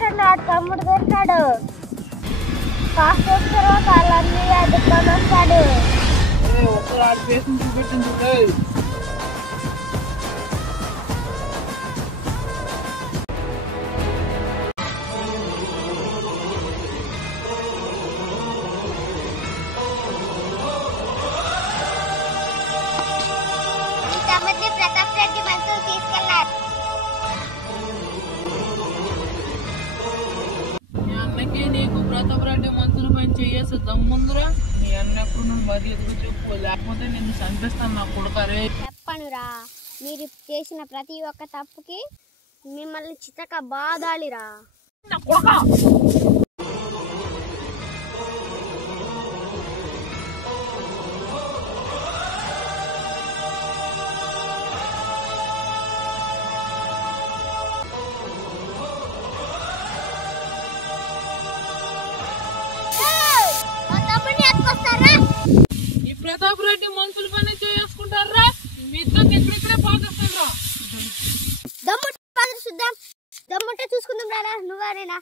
కొట్టండి, ఆ తమ్ముడు దొరికాడు. కాస్త తర్వాత వాళ్ళన్నీ అడ్డుకొని వస్తాడు. ఈ తమ్ముడిని ప్రతాప్ రెడ్డి మనుషులు తీసుకెళ్లారు. అన్నకి నీకు ప్రతాప్ రెడ్డి మనుషుల పని చేయేసి దమ్ముందిరా. నీ అన్నప్పుడు నువ్వు మరి ఎదుగు చెప్పు, లేకపోతే నిన్ను చంపిస్తాను నా కొడుకరే. చెప్పనురా, మీరు చేసిన ప్రతి ఒక్క తప్పుకి మిమ్మల్ని చితక బాధాలిరా. నా కొడుక ఈ ప్రతాప్ రెడ్డి మనుషుల పని చేసుకుంటారా. మీ ఇద్దరు ఇక్కడిక్కడే పాటిస్తారా. దమ్ముంటే చూసుకుందాం రా. నువ్వేనా